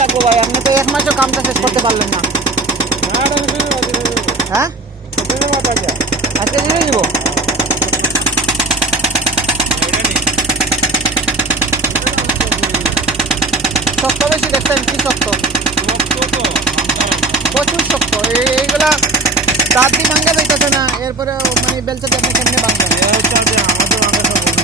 লাগবো ভাই, আপনি তো 1 মাসও কামটা শেষ করতে পারলেন না। হ্যাঁ আজকে দিয়ে দিব। শক্ত বেশি দেখছেন, কি শক্ত, প্রচুর শক্ত। এইগুলা দাঁত দিয়ে ভাঙ্গা যাইতেছে না, এরপরে মানে বেলচা দিয়ে আপনি কেমনে ভাঙবেন? আমাদের